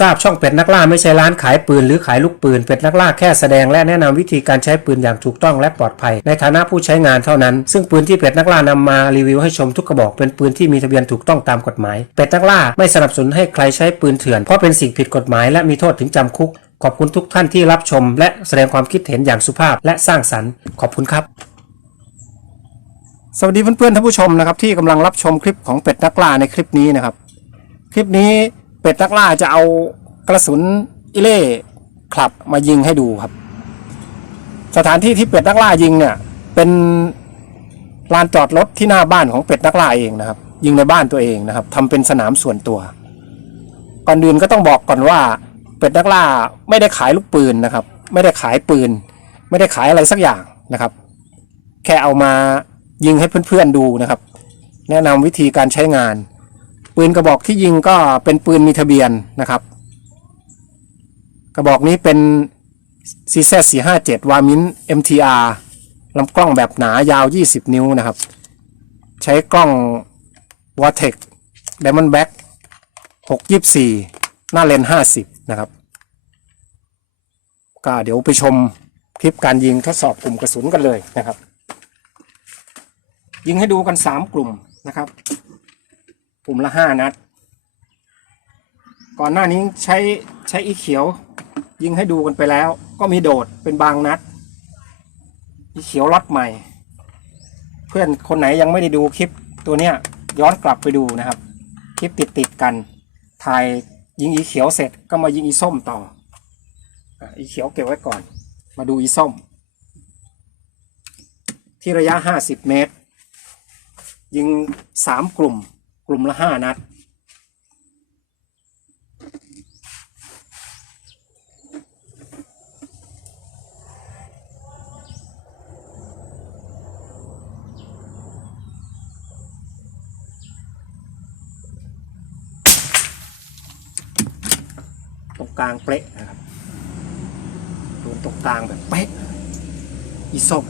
ทราบช่องเป็ดนักล่าไม่ใช่ร้านขายปืนหรือขายลูกปืน เป็ดนักล่าแค่แสดงและแนะนำวิธีการใช้ปืนอย่างถูกต้องและปลอดภัย ในฐานะผู้ใช้งานเท่านั้น ซึ่งปืนที่เป็ดนักล่านำมารีวิวให้ชมทุกกระบอกเป็นปืนที่มีทะเบียนถูกต้องตามกฎหมาย เป็ดนักล่าไม่สนับสนุนให้ใครใช้ปืนเถื่อนเพราะเป็นสิ่งผิดกฎหมายและมีโทษถึงจำคุก ขอบคุณทุกท่านที่รับชม และแสดงความคิดเห็นอย่างสุภาพและสร้างสรรค์ ขอบคุณครับ สวัสดีเพื่อนๆท่านผู้ชมนะครับที่กำลังรับชมคลิปของเป็ดนักล่าในคลิปนี้นะครับ คลิปนี้เป็ดนักล่าจะเอา กระสุนอิเล่คลับมายิงให้ดูครับ สถานที่ที่เป็ดนักล่ายิงเนี่ย เป็นลานจอดรถที่หน้าบ้านของเป็ดนักล่าเองนะครับ ยิงในบ้านตัวเองนะครับทำเป็นสนามส่วนตัว ก่อนอื่นก็ต้องบอกก่อนว่า เป็ดนักล่าไม่ได้ขายลูกปืนนะครับ ไม่ได้ขายปืน ไม่ได้ขายอะไรสักอย่างนะครับ แค่เอามายิงให้เพื่อนๆดูนะครับ แนะนำวิธีการใช้งาน ปืนกระบอกที่ยิงก็เป็นปืนมีทะเบียนนะครับ กระบอกนี้เป็น CZ 457วามิน MTR ลำกล้องแบบหนายาว 20 นิ้วนะครับ ใช้กล้อง Vortex Diamondback 624 หน้าเลนส์50 นะครับ ก็เดี๋ยวไปชมคลิปการยิงทดสอบกลุ่มกระสุนกันเลยนะครับ ยิงให้ดูกัน 3 กลุ่มนะครับ กลุ่มละห้านัด ก่อนหน้านี้ใช้ใช้อีเขียว ยิงให้ดูกันไปแล้ว ก็มีโดดเป็นบางนัดอีเขียวล็อตใหม่ เพื่อนคนไหนยังไม่ได้ดูคลิปตัวเนี้ยย้อนกลับไปดูนะครับ คลิปติดติดกันถ่ายยิงอีเขียวเสร็จก็มายิงอีส้มต่ออีเขียวเก็บไว้ก่อน มาดูอีส้ม ที่ระยะ 50 เมตร ยิงสามกลุ่มกลุ่มละห้านัด กลางเป๊ะนะครับโดนตรงกลางแบบเป๊ะอีส้ม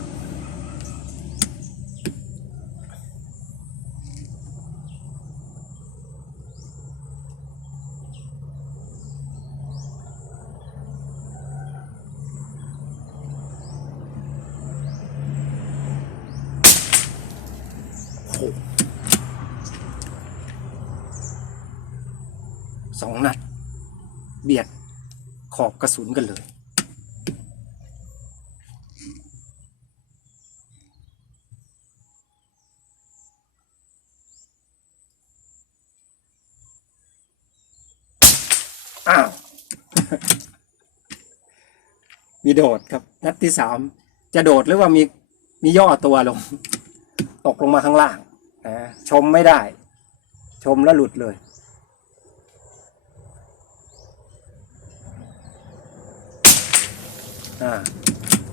สองนัด เบียด ขอบกระสุนกันเลย อ้าว มีโดดครับ นัดที่สามจะโดดหรือว่ามีมีย่อตัวลง ตกลงมาข้างล่างนะชมไม่ได้ ชมแล้วหลุดเลย อ่า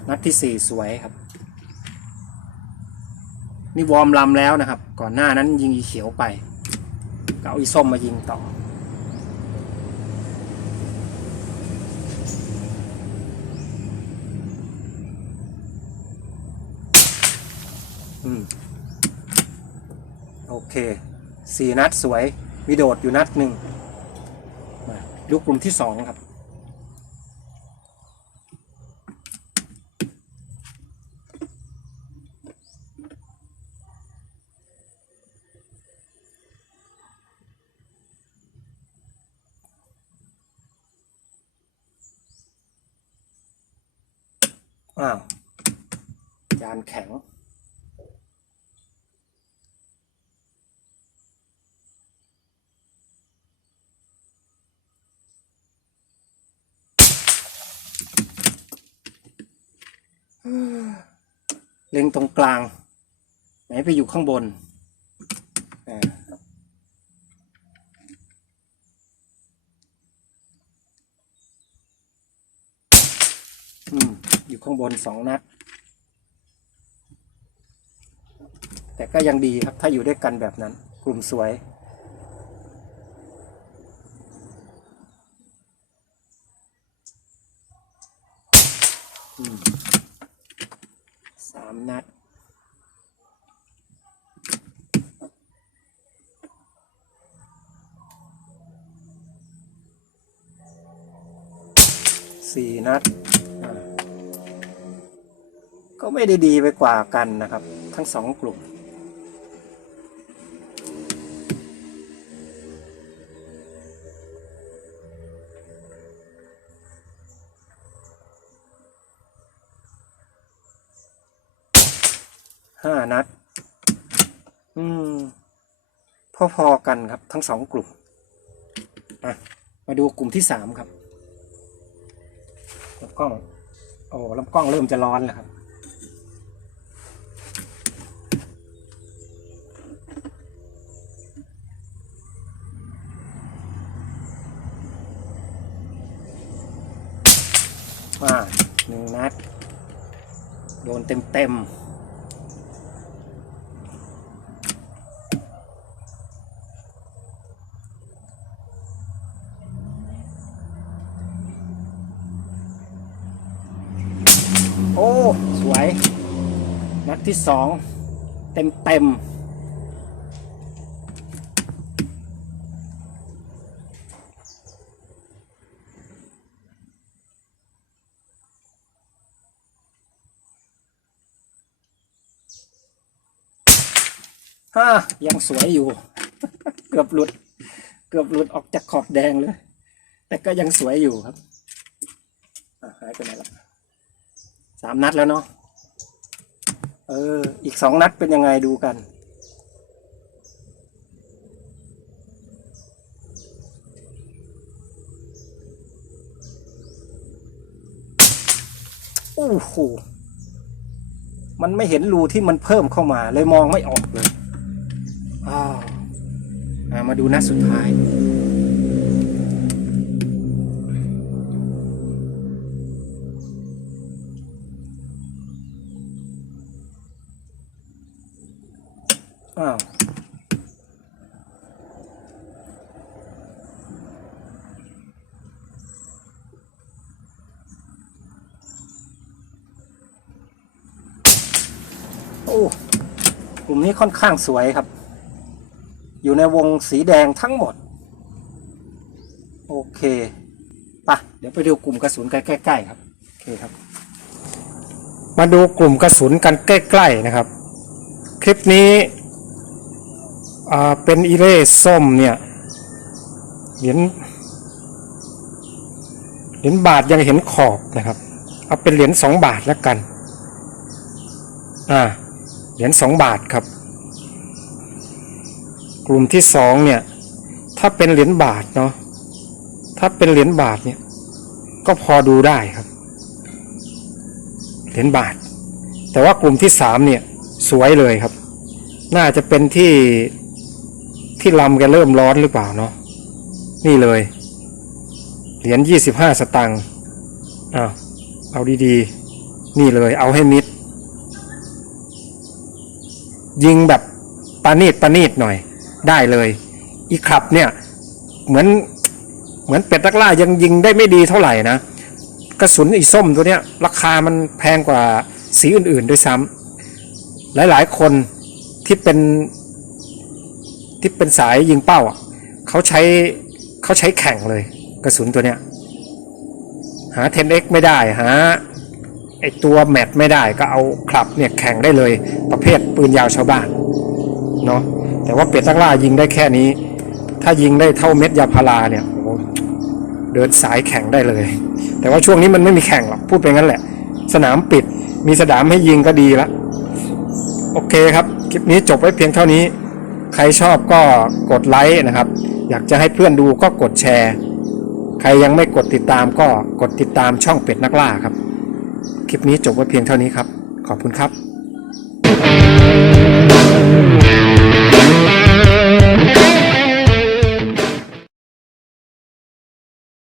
นัดที่สี่สวยครับ นี่วอร์มลำแล้วนะครับ ก่อนหน้านั้นยิงอีเขียวไปก็เอาอีส้มมายิงต่ออืมโอเคสี่นัดสวย มีโดดอยู่นัดหนึ่งมาดูกลุ่มที่สองครับ อ้าวจานแข็ง เล็งตรงกลาง ไหนไปอยู่ข้างบนอ่าอืม อยู่ ข้างบนสองนัด แต่ก็ยังดีครับถ้าอยู่ด้วยกันแบบนั้น กลุ่มสวย สามนัดสี่นัด ก็ไม่ได้ดีไปกว่ากันนะครับ ทั้งสองกลุ่ม ห้านัด อืม พอๆกันครับ ทั้งสองกลุ่มอะมาดูกลุ่มที่สามครับลำกล้อง โอ้ลำกล้องเริ่มจะร้อนแล้วครับ อ่าหนึ่งนัด โดนเต็มเต็มโอ้ สวย นัดที่สอง เต็มเต็ม ฮ่ายังสวยอยู่ เกือบหลุด เกือบหลุดออกจากขอบแดงเลย แต่ก็ยังสวยอยู่ครับหายไปไหนละสามนัดแล้วเนาะเออ อีกสองนัดเป็นยังไงดูกัน โอ้โห มันไม่เห็นรูที่มันเพิ่มเข้ามา เลยมองไม่ออกเลย มาดูนัดสุดท้าย อ้าวโอ้กลุ่มนี้ค่อนข้างสวยครับ อยู่ในวงสีแดงทั้งหมด โอเคปะเดี๋ยวไปดูกลุ่มกระสุนใกล้ๆครับ โอเคครับ มาดูกลุ่มกระสุนกันใกล้ๆนะครับ คลิปนี้เป็นอีเล่ส้มเนี่ยเหรียญเหรียญบาทยังเห็นขอบนะครับ เอาเป็นเหรียญสองบาทแล้วกัน อ่า เหรียญสองบาทครับ กลุ่มที่สองเนี่ยถ้าเป็นเหรียญบาทเนาะถ้าเป็นเหรียญบาทเนี่ยก็พอดูได้ครับ เหรียญบาท แต่ว่ากลุ่มที่สามเนี่ยสวยเลยครับ น่าจะเป็นที่ที่ลำแกเริ่มร้อนหรือเปล่าเนาะนี่เลย เหรียญยี่สิบห้าสตังค์อ้าวเอาดีๆ นี่เลยเอาให้มิด ยิงแบบปานีดปานีดหน่อย ได้เลยอีขับเนี่ยเหมือนเหมือนเป็ดตักล่ายังยิงได้ไม่ดีเท่าไหร่นะกระสุนอีส้มตัวเนี้ยราคามันแพงกว่าสีอื่นๆด้วยซ้ำหลายๆคนที่เป็นที่เป็นสายยิงเป้าอะเขาใช้เขาใช้แข่งเลยกระสุนตัวเนี้ยหา 10x ไม่ได้หาไอตัวแมทไม่ได้ก็เอาคลับเนี่ยแข่งได้เลยประเภทปืนยาวชาวบ้านเนาะ แต่ว่าเป็ดตักล่ายิงได้แค่นี้ ถ้ายิงได้เท่าเม็ดยาพาราเนี่ยโเดินสายแข่งได้เลย แต่ว่าช่วงนี้มันไม่มีแข่งหรอกพูดไปงั้นแหละ สนามปิดมีสนามให้ยิงก็ดีละโอเคครับ คลิปนี้จบไว้เพียงเท่านี้ ใครชอบก็กดไลค์นะครับ อยากจะให้เพื่อนดูก็กดแชร์ ใครยังไม่กดติดตามก็กดติดตามช่องเป็ดนักล่าครับ คลิปนี้จบไว้เพียงเท่านี้ครับ ขอบคุณครับ